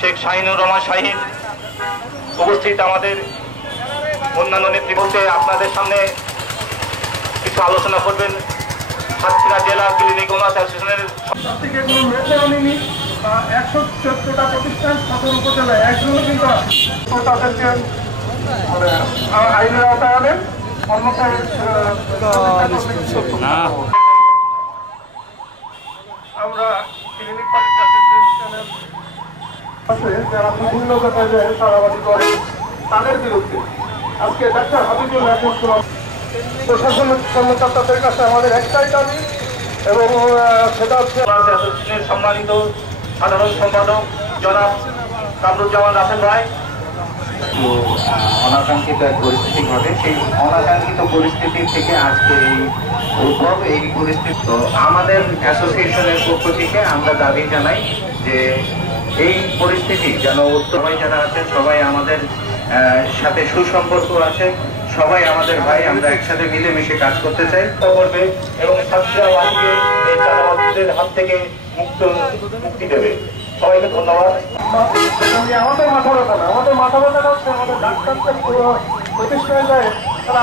শেখ শাহিনুর রহমান শাহিন, উপস্থিত আমাদের অন্যান্য নেতৃত্ব বলতে আপনাদের সামনে কিছু আলোচনা করবেন সাতক্ষীরা জেলা ক্লিনিক ওনার্স অ্যাসোসিয়েশনের। 114টা প্রতিষ্ঠান 17 উপজেলায় একজনও কিন্তু তাদেরকে আইনের আওতায় আনেন, অন্যথায় আমরা ক্লিনিক যারা বিভিন্ন জায়গায় চাঁদাবাজি করে তাদের বিরুদ্ধে আজকে ডাক্তার হাবিবুল প্রশাসনিক কর্মকর্তাদের কাছে আমাদের একটাই দাবি, এবং সেটা হচ্ছে অ্যাসোসিয়েশনের সম্মানিত সাধারণ সম্পাদক জনাব কামরুজ্জামান রাসেল ভাই। অনাকাঙ্ক্ষিত এক পরিস্থিতি ঘটে, সেই অনাকাঙ্ক্ষিত পরিস্থিতি থেকে আজকে এই উদ্ভব এই পরিস্থিতি। তো আমাদের অ্যাসোসিয়েশনের পক্ষ থেকে আমরা দাবি জানাই যে এই পরিস্থিতি যেন সবাই যারা আছেন সবাই আমাদের সাথে সুসম্পর্ক আছে, সবাই আমাদের ভাই, আমরা একসাথে মিলেমিশে কাজ করতে চাই করবে এবং সাতক্ষীরাবাসীকে এই চাঁদাবাজদের হাত থেকে মুক্তি দেবে। সবাইকে ধন্যবাদ। আমাদের মাথা ব্যথা না, আমাদের মাথা ব্যথাটা হচ্ছে আমাদের ডাক্তারদের প্রতিষ্ঠানে যায় তারা